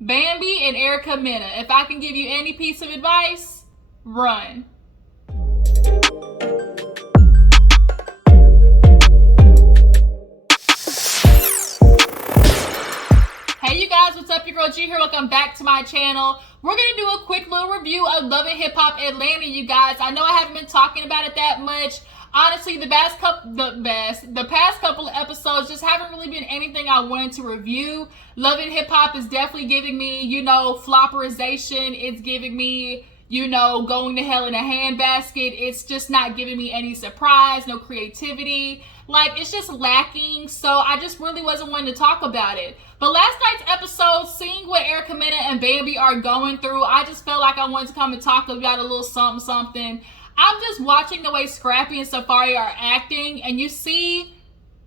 Bambi and Erica Mena. If I can give you any piece of advice, run. Hey you guys, what's up? Your girl G here. Welcome back to my channel. We're going to do a quick little review of Love and Hip Hop Atlanta, you guys. I know I haven't been talking about it that much. Honestly, the past couple of episodes just haven't really been anything I wanted to review. Love and Hip Hop is definitely giving me, flopperization. It's giving me, going to hell in a handbasket. It's just not giving me any surprise, no creativity. Like, it's just lacking. So I just really wasn't wanting to talk about it. But last night's episode, seeing what Erica Mena and Bambi are going through, I just felt like I wanted to come and talk about a little something. I'm just watching the way Scrappy and Safari are acting, and you see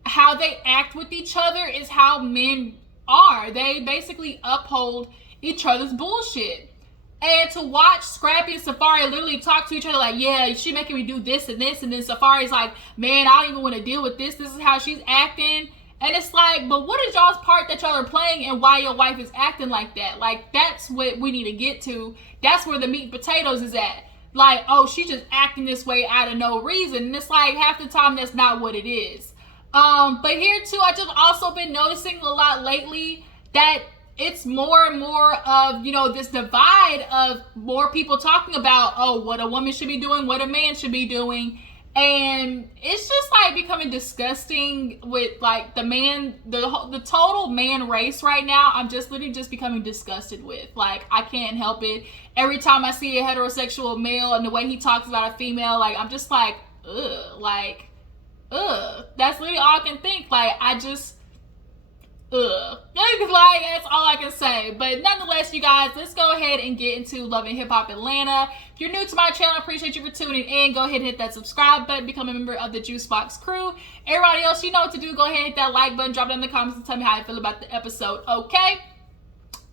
how they act with each other is how men are. They basically uphold each other's bullshit. And to watch Scrappy and Safari literally talk to each other like, yeah, she making me do this, and then Safari's like, man, I don't even want to deal with this. This is how she's acting. And it's like, but what is y'all's part that y'all are playing and why your wife is acting like that? Like, that's what we need to get to. That's where the meat and potatoes is at. Like, oh, she's just acting this way out of no reason. And it's like, half the time, that's not what it is. But here, too, I just also been noticing a lot lately that it's more and more of, this divide of more people talking about, oh, what a woman should be doing, what a man should be doing. And it's just like becoming disgusting with like the total man race right now. I'm just literally just becoming disgusted with. Like, I can't help it. Every time I see a heterosexual male and the way he talks about a female, like, I'm just like, ugh, that's literally all I can think. Like, I just, ugh. Like, that's all I can say. But nonetheless, you guys, let's go ahead and get into Love and Hip Hop Atlanta. If you're new to my channel, I appreciate you for tuning in. Go ahead and hit that subscribe button, become a member of the Juicebox crew. Everybody else, you know what to do. Go ahead and hit that like button, drop it in the comments and tell me how you feel about the episode, okay?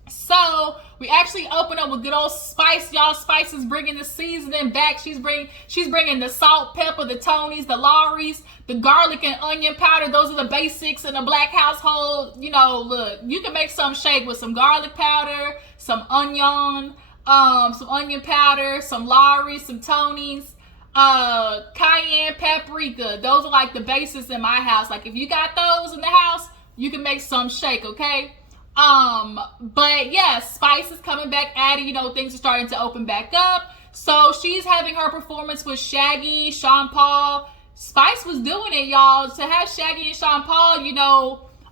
So we actually open up with good old Spice, y'all. Spice is bringing the seasoning back. She's bringing the salt, pepper, the Tonys, the Lawrys, the garlic and onion powder. Those are the basics in a black household. Look, you can make some shake with some garlic powder, some onion powder, some Lawrys, some Tonys, cayenne, paprika. Those are like the basics in my house. Like, if you got those in the house, you can make some shake, okay? But yeah, Spice is coming back at it. Things are starting to open back up. So she's having her performance with Shaggy, Sean Paul. Spice was doing it, y'all. To have Shaggy and Sean Paul,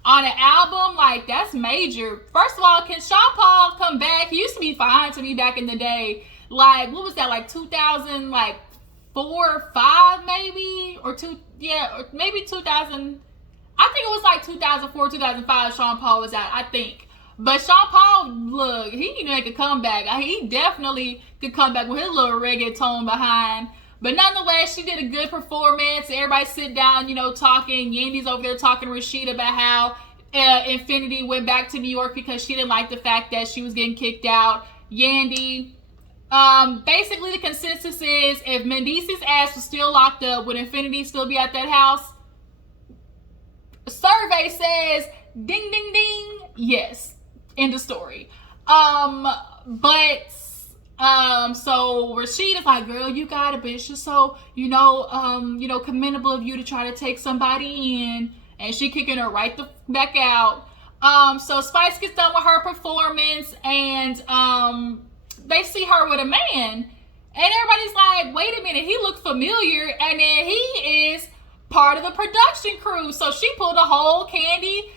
on an album, like, that's major. First of all, can Sean Paul come back? He used to be fine to me back in the day. Like, what was that, like 2004 or 5 maybe? Or maybe 2000. I think it was like 2004, 2005 Sean Paul was out, I think. But Sean Paul, look, he need to make a comeback. He definitely could come back with his little reggaeton behind. But nonetheless, she did a good performance. Everybody sit down, talking. Yandy's over there talking to Rashida about how Infinity went back to New York because she didn't like the fact that she was getting kicked out. Yandy. Basically, the consensus is if Mendice's ass was still locked up, would Infinity still be at that house? Survey says ding ding ding, yes. End of story. So Rashida's like, girl, you got it, but it's just so commendable of you to try to take somebody in, and she kicking her right the back out. So Spice gets done with her performance, and they see her with a man, and everybody's like, wait a minute, he looked familiar, and then he is part of the production crew. So she pulled a whole Candy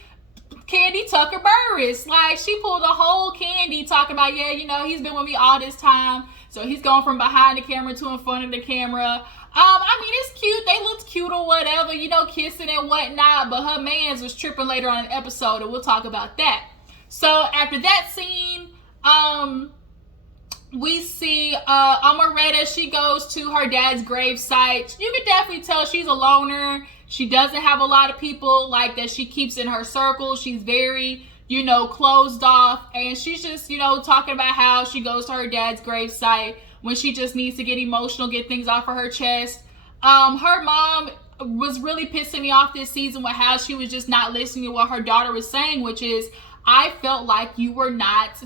Tucker Burris. Like, she pulled a whole Candy talking about, yeah, he's been with me all this time. So he's going from behind the camera to in front of the camera. I mean, it's cute. They looked cute or whatever, kissing and whatnot. But her mans was tripping later on in the episode, and we'll talk about that. So after that scene, we see Omeretta. She goes to her dad's grave site. You can definitely tell she's a loner. She doesn't have a lot of people like that she keeps in her circle. She's very, closed off. And she's just, talking about how she goes to her dad's grave site when she just needs to get emotional, get things off of her chest. Her mom was really pissing me off this season with how she was just not listening to what her daughter was saying, which is, I felt like you were not,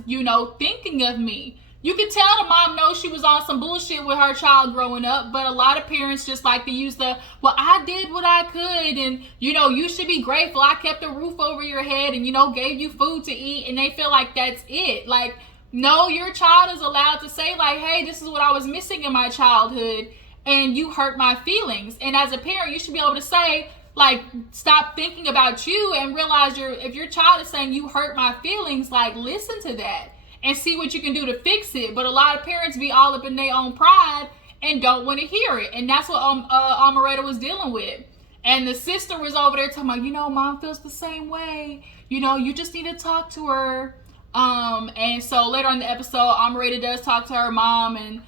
thinking of me. You could tell the mom knows she was on some bullshit with her child growing up, but a lot of parents just like to use well, I did what I could, and, you should be grateful. I kept a roof over your head and, gave you food to eat, and they feel like that's it. Like, no, your child is allowed to say, like, hey, this is what I was missing in my childhood, and you hurt my feelings. And as a parent, you should be able to say, like, stop thinking about you and realize if your child is saying you hurt my feelings, like, listen to that and see what you can do to fix it. But a lot of parents be all up in their own pride and don't want to hear it. And that's what Omeretta was dealing with. And the sister was over there talking about, mom feels the same way. You just need to talk to her. And so later on in the episode, Omeretta does talk to her mom, and,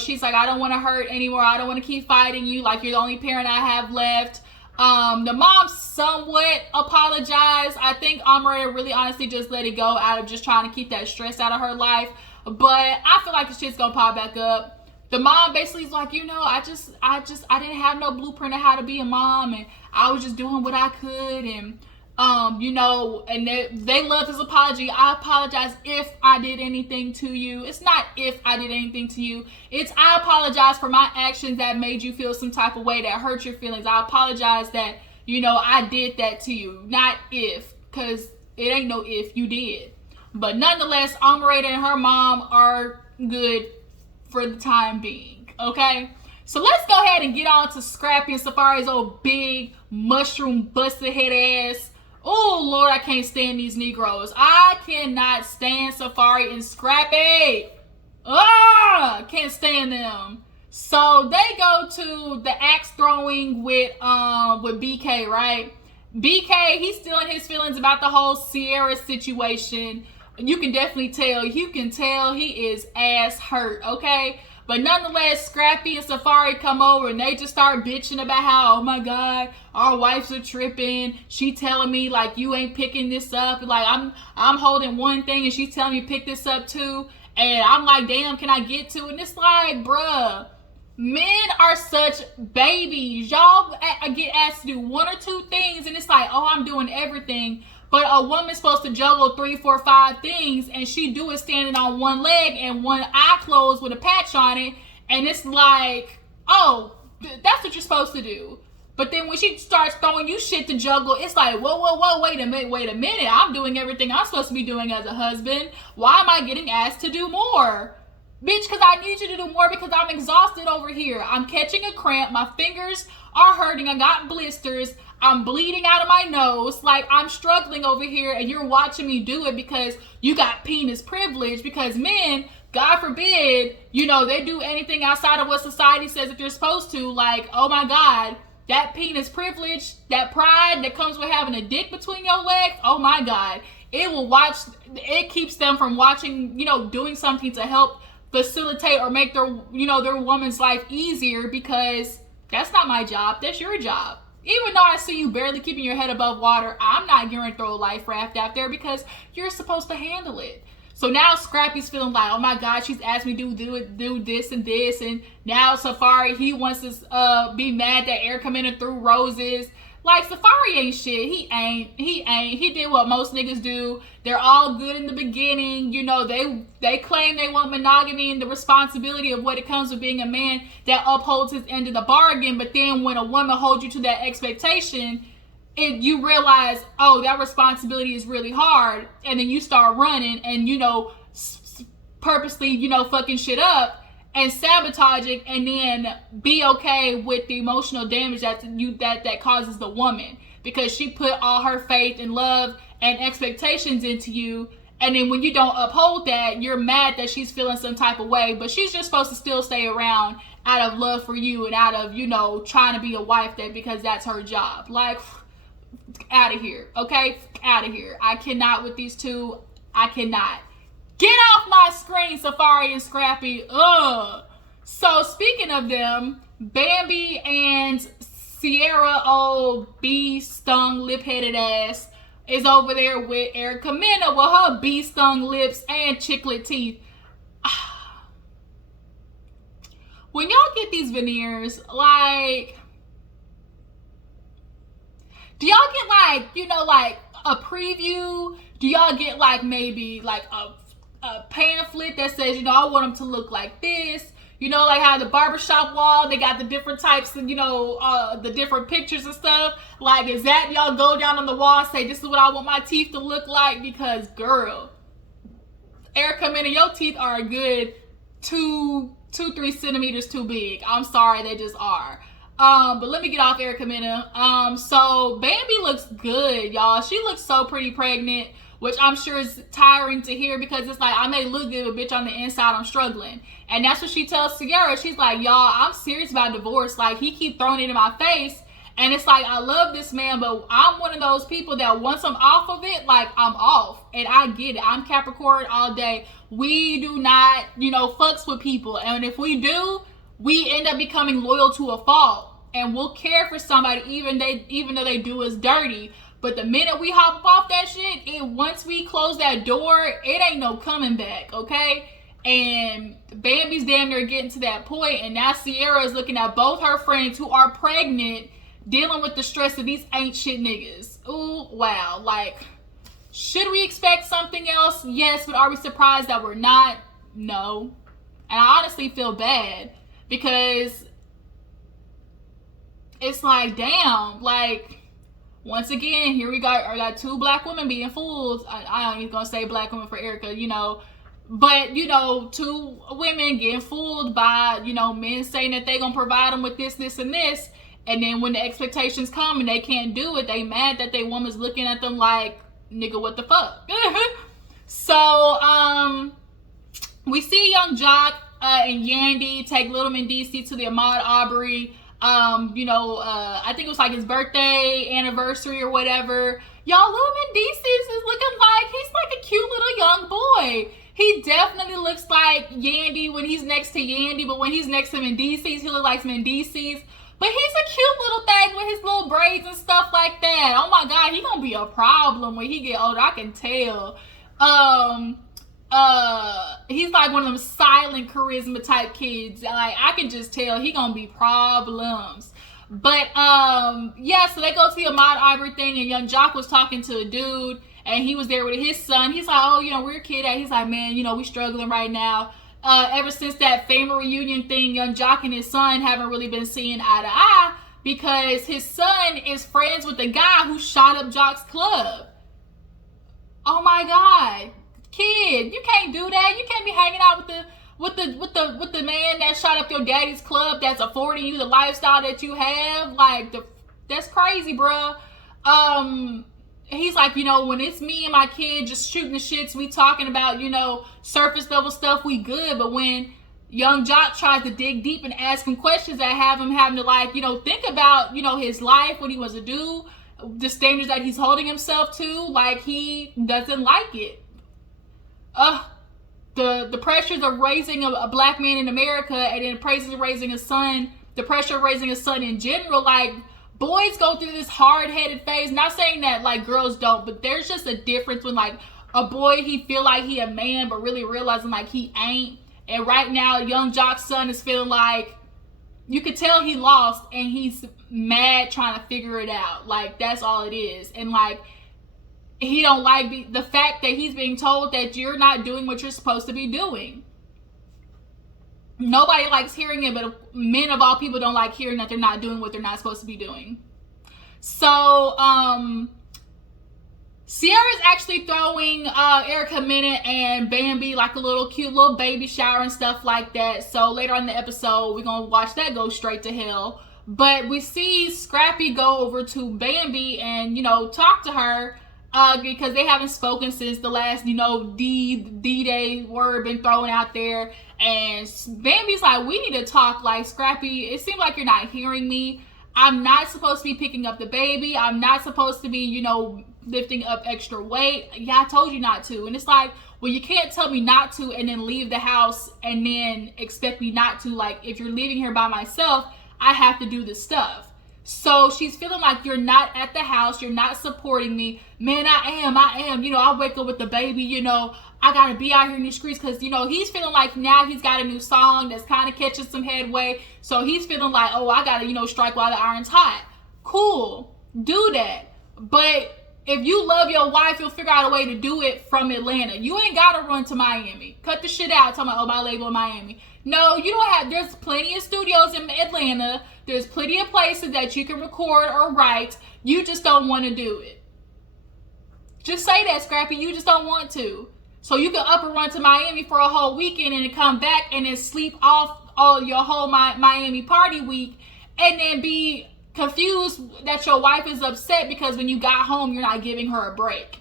she's like, I don't want to hurt anymore. I don't want to keep fighting you. Like, you're the only parent I have left. The mom somewhat apologized. I think Omeretta really honestly just let it go out of just trying to keep that stress out of her life. But I feel like the shit's gonna pop back up. The mom basically is like, I didn't have no blueprint of how to be a mom, and I was just doing what I could, and and they love his apology. I apologize if I did anything to you. It's not if I did anything to you. It's I apologize for my actions that made you feel some type of way, that hurt your feelings. I apologize that, I did that to you. Not if, because it ain't no if, you did. But nonetheless, Omeretta and her mom are good for the time being, okay? So let's go ahead and get on to Scrappy and Safari's old big mushroom busted head ass. Oh, Lord, I can't stand these Negroes. I cannot stand Safari and Scrappy. Can't stand them. So they go to the axe throwing with BK, right? BK, he's still in his feelings about the whole Sierra situation. You can definitely tell. You can tell he is ass hurt, okay? But nonetheless, Scrappy and Safari come over and they just start bitching about how, oh my God, our wives are tripping. She telling me like you ain't picking this up. Like I'm holding one thing and she's telling me pick this up too. And I'm like, damn, can I get to it? And it's like, bruh, men are such babies. Y'all get asked to do one or two things and it's like, oh, I'm doing everything. But a woman's supposed to juggle 3, 4, 5 things, and she do it standing on one leg and one eye closed with a patch on it, and it's like, oh, that's what you're supposed to do. But then when she starts throwing you shit to juggle, it's like, whoa, wait a minute, I'm doing everything I'm supposed to be doing as a husband. Why am I getting asked to do more? Bitch, because I need you to do more because I'm exhausted over here. I'm catching a cramp, my fingers are hurting, I got blisters, I'm bleeding out of my nose, like I'm struggling over here and you're watching me do it because you got penis privilege, because men, God forbid, they do anything outside of what society says that they're supposed to, like, oh my God, that penis privilege, that pride that comes with having a dick between your legs, oh my God, it keeps them from watching, doing something to help facilitate or make their, their woman's life easier, because that's not my job, that's your job. Even though I see you barely keeping your head above water, I'm not going to throw a life raft out there because you're supposed to handle it. So now Scrappy's feeling like, oh my God, she's asked me to do this and this. And now Safari, he wants to be mad that Air come in and threw roses. Like, Safari ain't shit. He ain't. He did what most niggas do. They're all good in the beginning. They claim they want monogamy and the responsibility of what it comes with being a man that upholds his end of the bargain. But then when a woman holds you to that expectation, you realize, oh, that responsibility is really hard. And then you start running and, purposely, fucking shit up and sabotaging, and then be okay with the emotional damage that causes the woman, because she put all her faith and love and expectations into you, and then when you don't uphold that, you're mad that she's feeling some type of way, but she's just supposed to still stay around out of love for you and out of trying to be a wife, because that's her job. Like, out of here, okay? Out of here. I cannot with these two. I cannot. Get off my screen, Safari and Scrappy. Ugh. So speaking of them, Bambi and Sierra, old bee-stung, lip-headed ass, is over there with Erica Mena with her bee-stung lips and chiclet teeth. When y'all get these veneers, like, do y'all get like a preview Do y'all get like maybe like a pamphlet that says, you know, I want them to look like this? You know, like how the barbershop wall, they got the different types of, you know, the different pictures and stuff. Like, is that y'all go down on the wall and say, this is what I want my teeth to look like? Because, girl, Erica Mena, your teeth are a good 3 centimeters too big. I'm sorry, they just are. But let me get off Erica Mena. So Bambi looks good, y'all. She looks so pretty pregnant, which I'm sure is tiring to hear, because it's like, I may look good, but bitch, on the inside, I'm struggling. And that's what she tells Sierra. She's like, y'all, I'm serious about divorce. Like, he keep throwing it in my face. And it's like, I love this man, but I'm one of those people that once I'm off of it, like, I'm off. And I get it. I'm Capricorn all day. We do not, you know, fucks with people. And if we do, we end up becoming loyal to a fault. And we'll care for somebody even though they do us dirty. But the minute we hop off that shit, once we close that door, it ain't no coming back, okay? And Bambi's damn near getting to that point, and now Sierra is looking at both her friends who are pregnant, dealing with the stress of these ain't shit niggas. Ooh, wow. Like, should we expect something else? Yes, but are we surprised that we're not? No. And I honestly feel bad, because it's like, damn, like, once again, here we got 2 black women being fooled. I ain't even gonna say black women for Erica, you know. But, you know, 2 women getting fooled by, you know, men saying that they gonna provide them with this, this, and this. And then when the expectations come and they can't do it, they mad that they woman's looking at them like, nigga, what the fuck? So, we see Young Jock and Yandy take Little Mendici to the Ahmaud Arbery, you know, I think it was like his birthday anniversary or whatever. Y'all, Little Mendici is looking like, he's like a cute little young boy. He definitely looks like Yandy when he's next to Yandy, but when he's next to Mendicis, he looks like Mendicis. But he's a cute little thing with his little braids and stuff like that. Oh my God, he gonna be a problem when he get older, I can tell. He's like one of them silent charisma type kids. Like, I can just tell he gonna be problems. But yeah, so they go to the Ahmaud Arbery thing, and Young Jock was talking to a dude, and he was there with his son. He's like, oh, you know, where your kid at? He's like, man, you know, we struggling right now. Ever since that family reunion thing, Young Jock and his son haven't really been seeing eye to eye, because his son is friends with the guy who shot up Jock's club. Oh my God, kid, you can't do that. You can't be hanging out with the man that shot up your daddy's club that's affording you the lifestyle that you have. Like, that's crazy, bro. He's like, you know, when it's me and my kid just shooting the shits, we talking about, you know, surface level stuff, we good. But when Young Jock tries to dig deep and ask him questions that have him having to, like, you know, think about, you know, his life, what he wants to do, the standards that he's holding himself to, like, he doesn't like it. The pressures of raising a black man in America, and then pressure of raising a son, the pressure of raising a son in general, like, boys go through this hard-headed phase. Not saying that, like, girls don't, but there's just a difference when, like, a boy, he feel like he a man, but really realizing, like, he ain't. And right now, Young Jock's son is feeling like, you could tell he lost, and he's mad trying to figure it out. Like, that's all it is. And, like, he don't like the fact that he's being told that you're not doing what you're supposed to be doing. Nobody likes hearing it, but men of all people don't like hearing that they're not doing what they're not supposed to be doing. So, Sierra's actually throwing Erica Mena and Bambi like a little cute little baby shower and stuff like that. So later on in the episode, we're going to watch that go straight to hell. But we see Scrappy go over to Bambi and, you know, talk to her because they haven't spoken since the last, you know, D-Day word been thrown out there. And Bambi's like, we need to talk. Like, Scrappy, it seems like you're not hearing me. I'm not supposed to be picking up the baby. I'm not supposed to be, you know, lifting up extra weight. Yeah, I told you not to. And it's like, well, you can't tell me not to and then leave the house and then expect me not to. Like, if you're leaving here by myself, I have to do this stuff. So she's feeling like you're not at the house. You're not supporting me. Man, I am. You know, I wake up with the baby, you know, I got to be out here in the streets because, you know, he's feeling like now he's got a new song that's kind of catching some headway. So he's feeling like, oh, I got to, you know, strike while the iron's hot. Cool. Do that. But If you love your wife, you'll figure out a way to do it from Atlanta. You ain't gotta run to Miami. Cut the shit out talking about, oh, my label in Miami. No, you don't have, there's plenty of studios in Atlanta. There's plenty of places that you can record or write. You just don't want to do it. Just say that, Scrappy. You just don't want to. So you can up and run to Miami for a whole weekend and then come back and then sleep off all your whole Miami party week and then be confused that your wife is upset because when you got home, you're not giving her a break.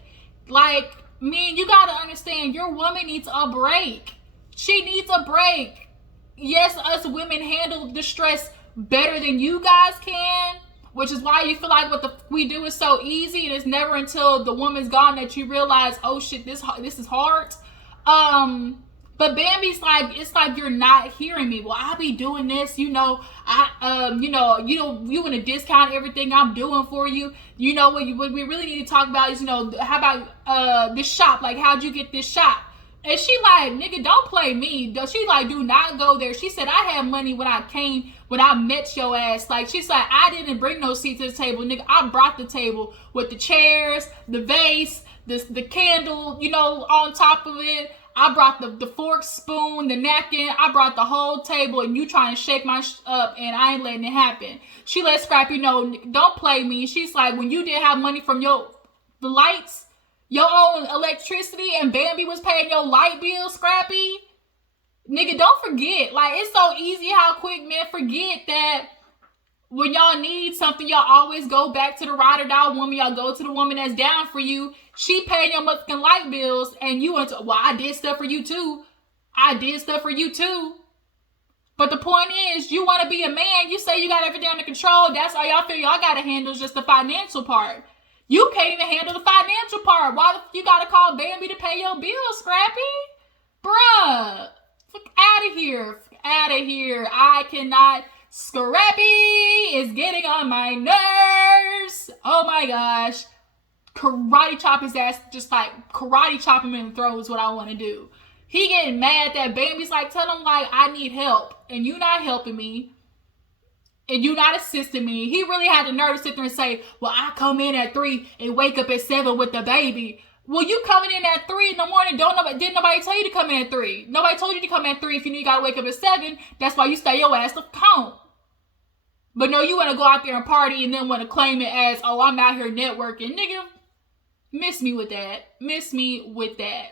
Like, man, you got to understand, your woman needs a break. She needs a break. Yes, us women handle the stress better than you guys can, which is why you feel like what we do is so easy, and it's never until the woman's gone that you realize, oh shit, this is hard. But Bambi's like, it's like you're not hearing me. Well, I be doing this, you know. You want to discount everything I'm doing for you. You know what we really need to talk about is, you know, how about this shop? Like, how'd you get this shop? And she like, nigga, don't play me. She like, do not go there. She said, I had money when I met your ass. Like, she's like, I didn't bring no seat to the table, nigga. I brought the table with the chairs, the vase, the candle, you know, on top of it. I brought the fork, spoon, the napkin. I brought the whole table, and you trying to shake my up, and I ain't letting it happen. She let Scrappy know, don't play me. She's like, when you didn't have money from the lights, your own electricity, and Bambi was paying your light bill, Scrappy, nigga, don't forget. Like, it's so easy how quick men forget that when y'all need something, y'all always go back to the ride or die woman. Y'all go to the woman that's down for you. She paying your motherfucking light bills, and you went to, well, I did stuff for you too. I did stuff for you too. But the point is, you want to be a man. You say you got everything under control. That's all y'all feel y'all got to handle is just the financial part. You can't even handle the financial part. Why the fuck you got to call Bambi to pay your bills, Scrappy? Bruh. Fuck out of here. Fuck out of here. I cannot. Scrappy is getting on my nerves. Oh my gosh. Karate chop his ass, just like karate chop him in the throat is what I want to do. He getting mad that Bambi's like, tell him like I need help and you not helping me and you not assisting me. He really had the nerve to sit there and say, well, I come in at 3 and wake up at 7 with the baby. Well, you coming in at 3 in the morning, didn't nobody tell you to come in at 3. Nobody told you to come in at 3 if you knew you gotta wake up at 7. That's why you stay your ass home. But no, you want to go out there and party and then want to claim it as, oh, I'm out here networking. Nigga, miss me with that. Miss me with that.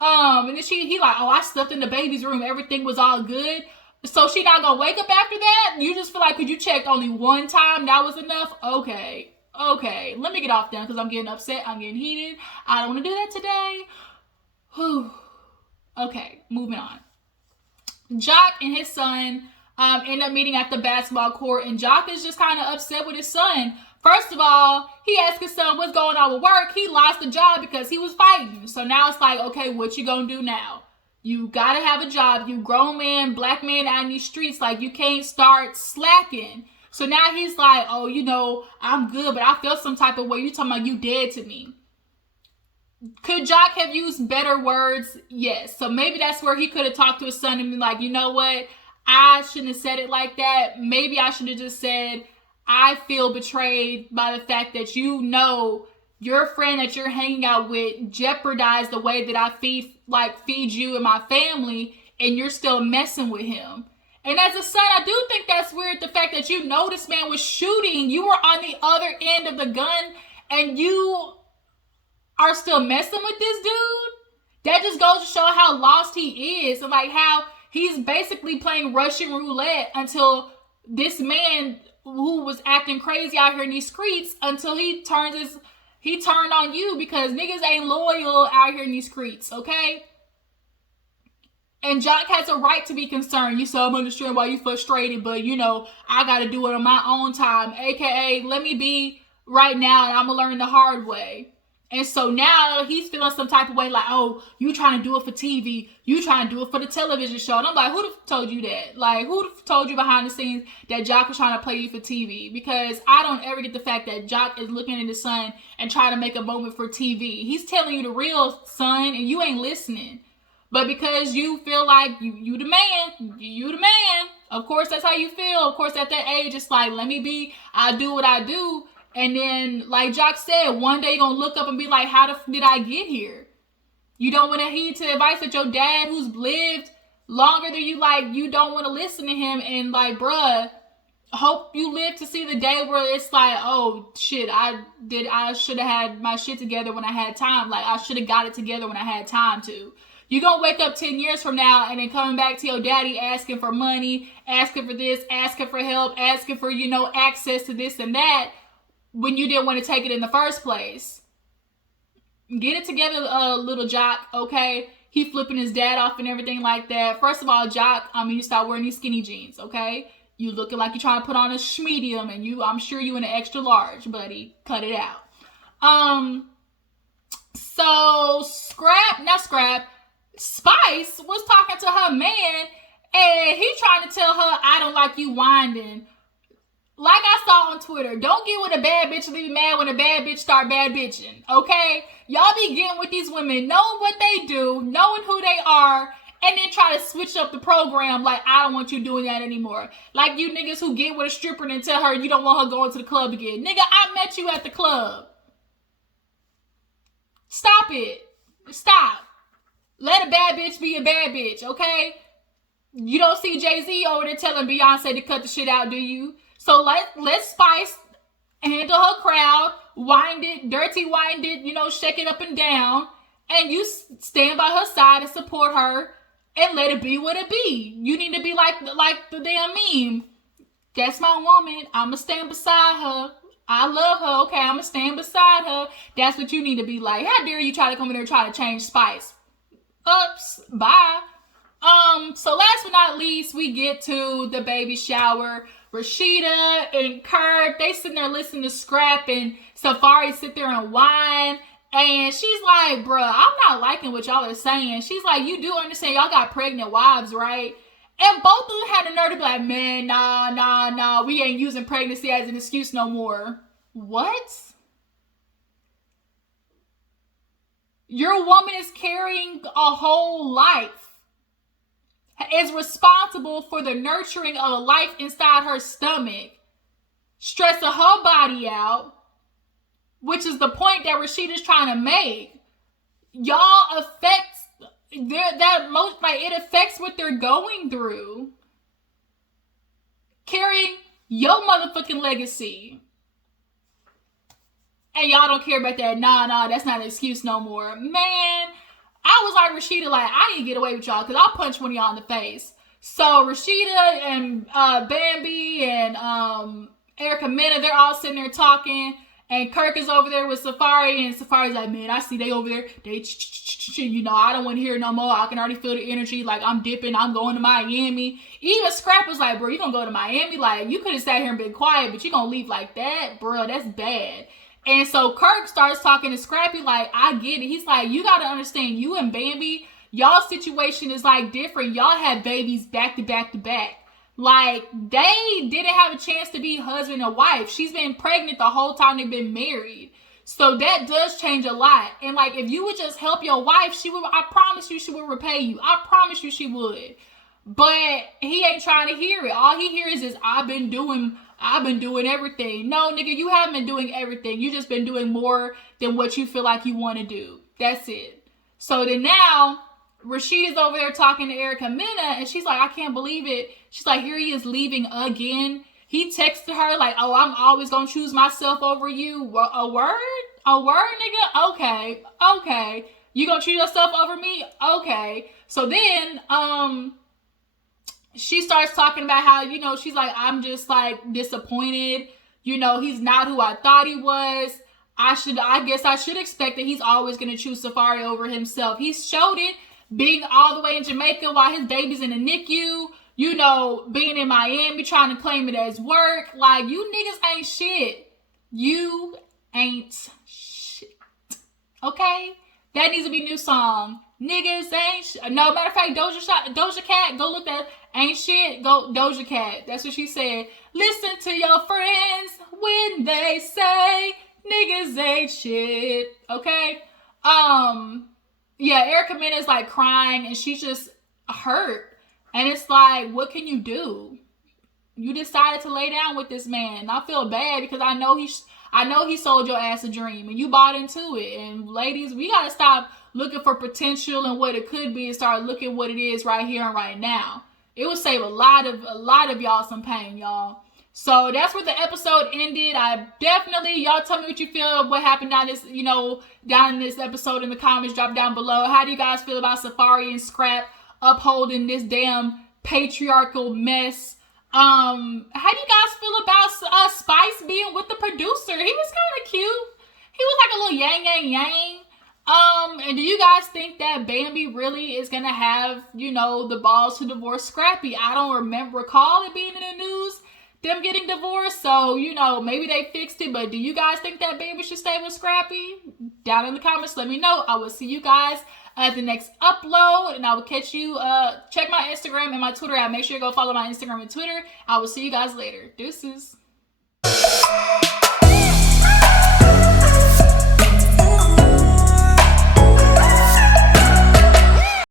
And then he like, oh, I slept in the baby's room. Everything was all good. So she not going to wake up after that? You just feel like, could you check only one time? That was enough? Okay. Let me get off then because I'm getting upset. I'm getting heated. I don't want to do that today. Whew. Okay, moving on. Jock and his son end up meeting at the basketball court, and Jock is just kind of upset with his son. First of all, he asked his son what's going on with work. He lost the job because he was fighting. So now it's like, okay, what you gonna do now? You gotta have a job. You grown man, black man out in these streets. Like, you can't start slacking. So now he's like, oh, you know, I'm good, but I feel some type of way. You talking about you dead to me. Could Jock have used better words? Yes. So maybe that's where he could have talked to his son and been like, you know what? I shouldn't have said it like that. Maybe I should have just said, I feel betrayed by the fact that you know your friend that you're hanging out with jeopardized the way that I feed you and my family, and you're still messing with him. And as a son, I do think that's weird, the fact that you know this man was shooting, you were on the other end of the gun, and you are still messing with this dude. That just goes to show how lost he is, and like how he's basically playing Russian roulette until this man who was acting crazy out here in these streets, until he turned on you, because niggas ain't loyal out here in these streets, okay? And Jock has a right to be concerned. You said, I'm understanding why you frustrated, but you know, I gotta do it on my own time, aka let me be right now and I'm gonna learn the hard way. And so now he's feeling some type of way like, oh, you trying to do it for TV. You trying to do it for the television show. And I'm like, who the f told you that? Like, who the f told you behind the scenes that Jock was trying to play you for TV? Because I don't ever get the fact that Jock is looking at his son and trying to make a moment for TV. He's telling you the real, son, and you ain't listening. But because you feel like you the man. Of course, that's how you feel. Of course, at that age, it's like, let me be, I do what I do. And then, like Jock said, one day you're going to look up and be like, how the f did I get here? You don't want to heed to the advice that your dad, who's lived longer than you, like, you don't want to listen to him. And, like, bruh, hope you live to see the day where it's like, oh, shit, I should have had my shit together when I had time. Like, I should have got it together when I had time to. You're going to wake up 10 years from now and then coming back to your daddy asking for money, asking for this, asking for help, asking for, you know, access to this and that, when you didn't want to take it in the first place. Get it together, little Jock, okay? He flipping his dad off and everything like that. First of all, Jock, you start wearing these skinny jeans, okay? You looking like you're trying to put on a medium, and I'm sure you in an extra large, buddy. Cut it out. So Spice was talking to her man, and he trying to tell her, I don't like you winding. Like I saw on Twitter, don't get with a bad bitch and leave mad when a bad bitch start bad bitching, okay? Y'all be getting with these women, knowing what they do, knowing who they are, and then try to switch up the program like, I don't want you doing that anymore. Like you niggas who get with a stripper and tell her you don't want her going to the club again. Nigga, I met you at the club. Stop it. Stop. Let a bad bitch be a bad bitch, okay? You don't see Jay-Z over there telling Beyonce to cut the shit out, do you? So let Spice handle her crowd, wind it, dirty wind it, you know, shake it up and down, and you stand by her side and support her and let it be what it be. You need to be like the damn meme. That's my woman. I'ma stand beside her. I love her. Okay, I'ma stand beside her. That's what you need to be like. How dare you try to come in there and try to change Spice? Oops. Bye. So last but not least, we get to the baby shower. Rashida and Kirk, they sitting there listening to Scrap, and Safari sit there and whine. And she's like, bruh, I'm not liking what y'all are saying. She's like, you do understand y'all got pregnant wives, right? And both of them had the nerve to be like, man, nah, we ain't using pregnancy as an excuse no more. What? Your woman is carrying a whole life, is responsible for the nurturing of a life inside her stomach, stressing her body out, which is the point that Rashida's trying to make. Y'all it affects what they're going through. Carrying your motherfucking legacy. And y'all don't care about that. Nah, that's not an excuse no more. Man, I was like, Rashida, like, I need to get away with y'all because I'll punch one of y'all in the face. So Rashida and Bambi and Erica Mena, they're all sitting there talking. And Kirk is over there with Safari, and Safari's like, man, I see they over there. They, you know, I don't want to hear it no more. I can already feel the energy. Like, I'm dipping. I'm going to Miami. Even Scrap was like, bro, you gonna go to Miami? Like, you could have sat here and been quiet, but you gonna leave like that? Bro, that's bad. And so Kirk starts talking to Scrappy like, I get it. He's like, you got to understand, you and Bambi, y'all situation is like different. Y'all had babies back to back to back. Like, they didn't have a chance to be husband and wife. She's been pregnant the whole time they've been married. So that does change a lot. And like, if you would just help your wife, I promise you she would repay you. I promise you she would. But he ain't trying to hear it. All he hears is, I've been doing everything. No, nigga, you haven't been doing everything. You just been doing more than what you feel like you want to do. That's it. So then now, Rashida's over there talking to Erica Mena, and she's like, I can't believe it. She's like, here he is leaving again. He texted her like, oh, I'm always going to choose myself over you. A word? A word, nigga? Okay. You going to choose yourself over me? Okay. So then, she starts talking about how, you know, she's like, I'm just like disappointed. You know, he's not who I thought he was. I guess I should expect that he's always going to choose Safari over himself. He showed it being all the way in Jamaica while his baby's in the NICU, you know, being in Miami, trying to claim it as work. Like, you niggas ain't shit. You ain't shit. Okay? That needs to be a new song. Niggas ain't shit. No, matter of fact, Doja Cat, go look at ain't shit, go Doja Cat. That's what she said. Listen to your friends when they say niggas ain't shit. Okay? Yeah, Erica Mena's like crying and she's just hurt. And it's like, what can you do? You decided to lay down with this man. And I feel bad because I know I know he sold your ass a dream and you bought into it. And ladies, we gotta stop looking for potential and what it could be and start looking what it is right here and right now. It would save a lot of y'all some pain, y'all. So that's where the episode ended. I definitely, y'all tell me what you feel, what happened down this, down in this episode in the comments. Drop down below. How do you guys feel about Safari and Scrap upholding this damn patriarchal mess? How do you guys feel about Spice being with the producer? He was kind of cute. He was like a little yang. And do you guys think that Bambi really is gonna have, the balls to divorce Scrappy? I don't recall it being in the news, them getting divorced. So, maybe they fixed it, but do you guys think that Bambi should stay with Scrappy? Down in the comments, let me know. I will see you guys at the next upload, and I will catch you. Check my Instagram and my Twitter out. Make sure you go follow my Instagram and Twitter. I will see you guys later. Deuces.